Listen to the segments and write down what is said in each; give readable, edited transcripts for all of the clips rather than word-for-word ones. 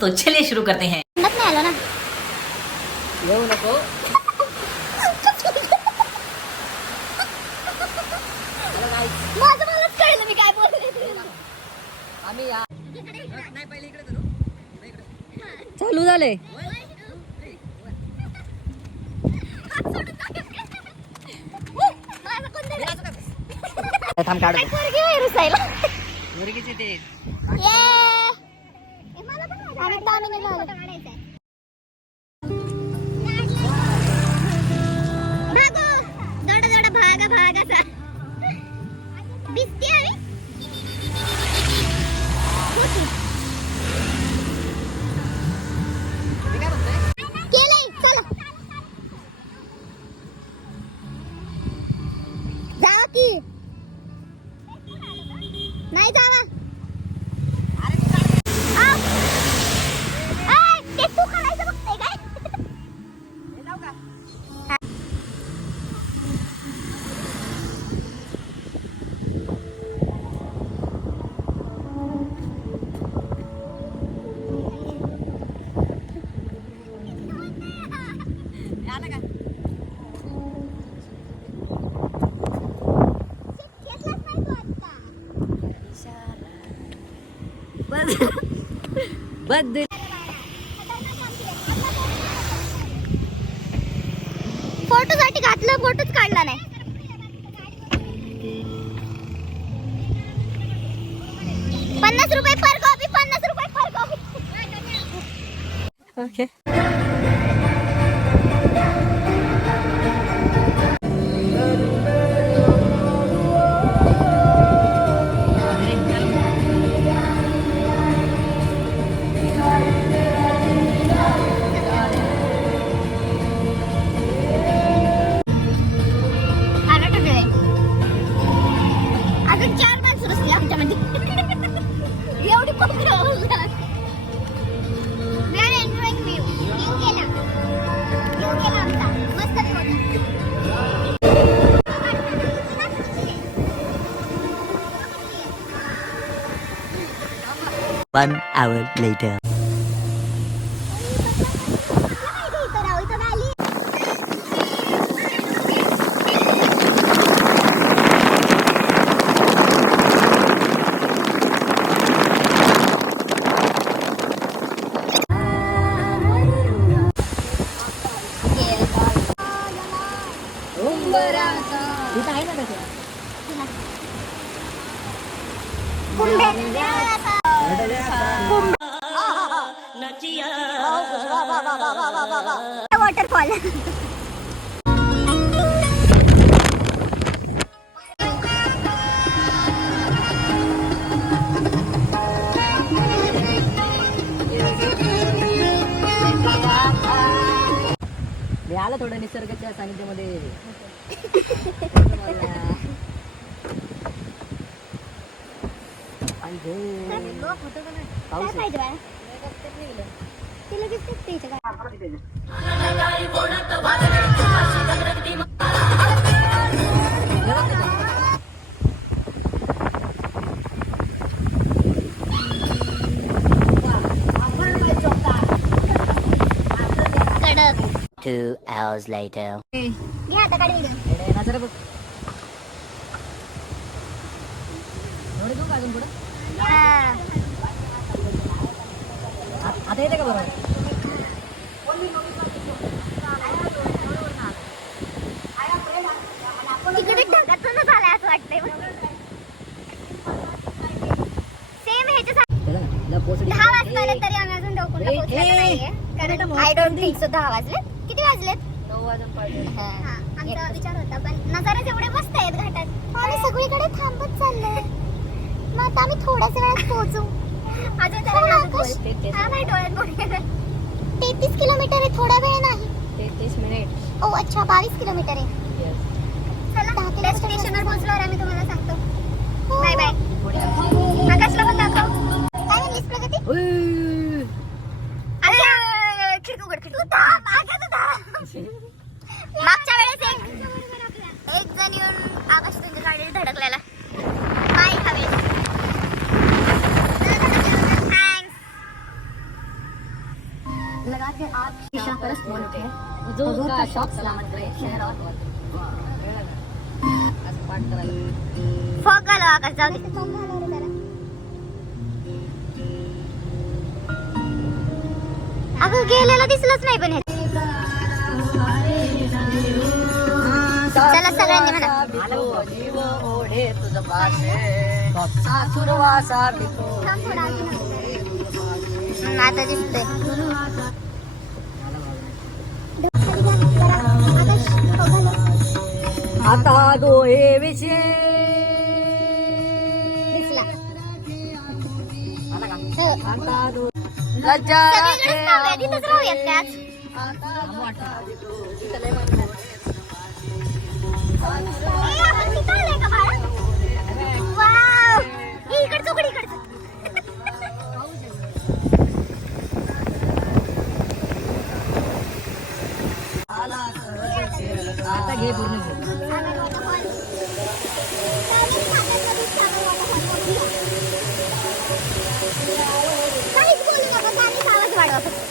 तो चलिए शुरू करते हैं। नाही आलो ना येऊ नको. माझं मलाच कळलं मी काय बोलते. आम्ही या नाही पहिले इकडे करू. चालू झाले. थांब काढ. मुलगीचे ते नाही जावा. बद फोटोसाठी घातलं, फोटोच काढला नाही. ₹50 पर कॉपी, ₹50 पर कॉपी. ओके. अजून 4 माणसं रचली आमच्यामध्ये. एवढी पत्र आमचा मस्त One hour later. इथं आहे ना कसं? वॉटरफॉल. मी आलं थोडं निसर्गाच्या सानिध्यामध्ये. पाऊस कडक. 2 hours later. घ्या आता काढ व्हिडिओ. नजर बघ. एवढे दूर अजून पुढं आता येते का बरोबर? तिकडे ढगातूनच झालाय असं वाटतंय. सेम ह्याच्यासाठी 10 वाजता आले तरी आम्ही अजून डोकूनला पोहोचलेलो नाहीये. कारण आय डोंट थिंक सो 10 वाजले. किती वाजलेत? 9 वाजून पाहिजे. आमचा विचार होता पण नजारे एवढे मस्त आहेत घाटात. आम्ही सगळीकडे थांबत चाललोय. मग आता आम्ही थोड्याच वेळात पोहोचू. अजून डोळ्यात 33 किलोमीटर आहे. थोडा वेळ नाही. 33 मिनिट. ओ अच्छा 22 किलोमीटर आहे. चला डेस्टिनेशनवर पोहोचल्यावर आम्ही तुम्हाला सांगतो. Bye bye. आकाशला पण दाखव. काय म्हणलीस प्रगती? अरे खिडकी उघड. मागच्या वेळेस एक जण येऊन आकाश त्यांच्या गाडीला धडकलेला. काय हवे थँक्स. लगा के आप शीशा परस्त बोल उठे हुजूर हुजूर का का शौक शौक सलामत सलामत रहे रहे शहर शहर और और असं पाठ करायला फॉग घालव आकाश जाऊ दे फॉग घालव रे जरा अगं गेलेला दिसलंच नाही पण हे. चला सगळ्यांनी म्हणा जीव ओढे तुझ पाशे सासुरवासा बिको थांब थोडा अजून. आता दिसतोय आकाश फॉग घालव. आता डोळे विषय दिसला आला का हो. आता सगळीकडेच लावूया, तिथंच राहूयात काय आज? ए, आपण तिथं आलोय का बाळा? वाव! ए, इकडचं उघड, इकडचं. आता घे पूर्ण घे काहीच बोलू नका, त्यानेच आवाज वाढवा फक्त.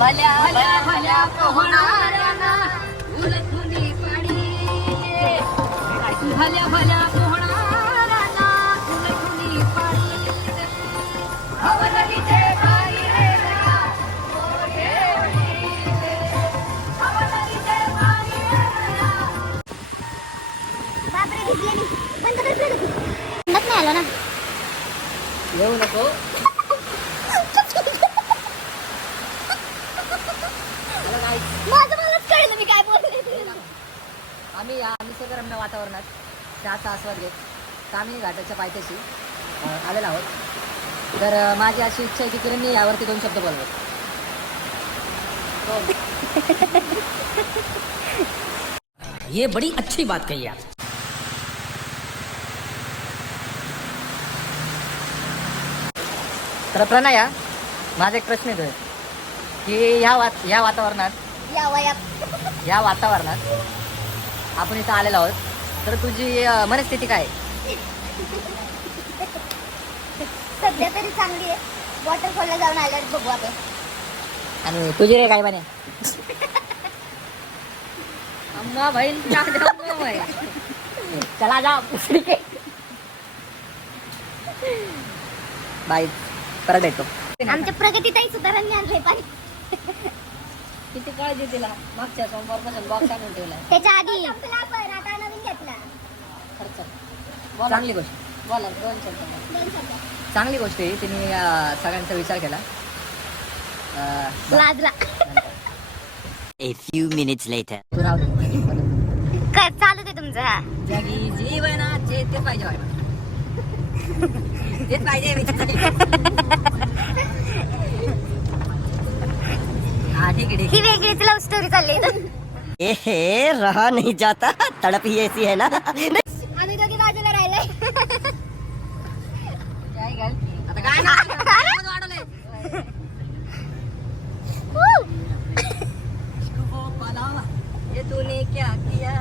भल्या भल्या भल्या पोहणाऱ्यांना उलथुनी पाडी भल्या भल्या पोहणाऱ्यांना उलथुनी पाडी अवनदीचे पाणी रे रा, मोठे वडील. अवनदीचे पाणी रे रा. बापरे, भिजलेली. बंद कर, बंद कर. थंडच नाही आलो ना. येऊ नको माझं मलाच कळलं मी काय बोलले. आम्ही या निसर्गरम्य वातावरणात चहाचा आस्वाद घेत कामिनी घाटाच्या पायथ्याशी आलेलो आहोत. तर माझी अशी इच्छा आहे की किरण मी यावरती 2 शब्द बोलवत. ये बड़ी अच्छी बात कही आप. तर प्रणया, माझा एक प्रश्न येतोय की या वातावरणात या वयात या वातावरणात आपण इथं आलेलो आहोत, तर तुझी मनस्थिती काय आहे? सध्या तरी चांगली आहे. वॉटरफॉलला जाऊन आल्यावर बघू आपण. आणि तुझी रे काय बने अम्मा बहीण चला जा बाई परत येतो. आमच्या प्रगतीताई सुधारांनी आणलंय पाणी. किती काळजी तिला मागच्या सोमवारपासून बॉक्स आणून ठेवला. त्याच्या आधी आता नवीन घेतला. खर्च चांगली गोष्ट बोला 2 शब्द. चांगली गोष्ट आहे, तिने सगळ्यांचा विचार केला. लाजला. A few minutes later. तू राहू दे. काय चालू दे तुमचं. हा जगी जीवनाचे ते पाहिजे व्हायला. तेच पाहिजे हा ठीक आहे ही वेगळीच लव्ह स्टोरी चालली इथं. ए रहा नहीं जाता, तड़प ही ऐसी है ना. आम्ही दोघी बाजूला राहिलोय. आता काय वाढवलंय ये तूने क्या किया.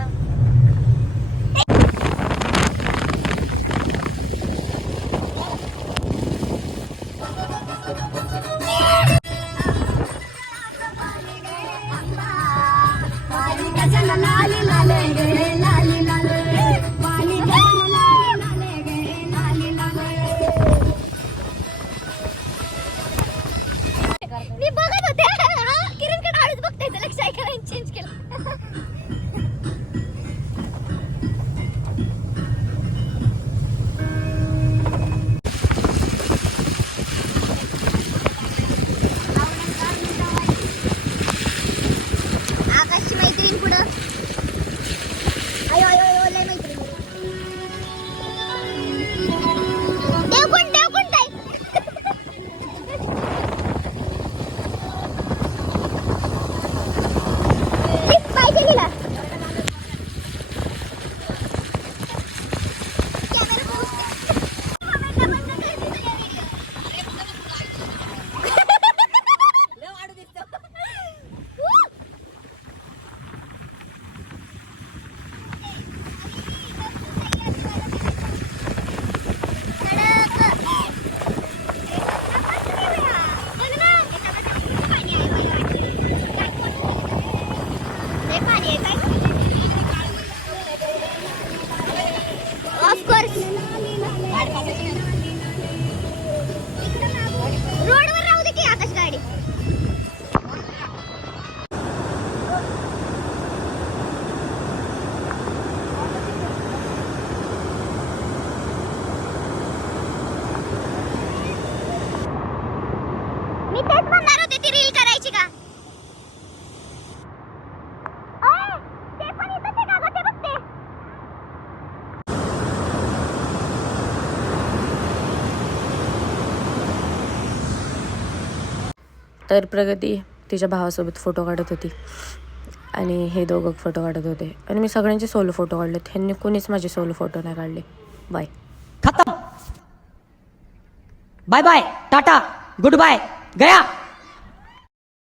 मी बघत होते. हा, किरणकडे आळूच बघताय, लक्ष आहे का नाही? मैत्रीण पुढं आयो आयो आयो लय मैत्रीण देव कोण ताई पाहिजे गेला रोडवर राहू दे की आकाश गाडी मी तेच म्हणणार होते ती रील करायची का ते पण इथंच आहे का गं ते बघते तर प्रगती तिच्या भावासोबत फोटो काढत होती आणि हे दोघं फोटो काढत होते आणि मी सगळ्यांचे सोलो फोटो काढलेत. ह्यांनी कोणीच माझे सोलो फोटो नाही काढले. बाय. खत्म. Bye bye, tata, goodbye, गया.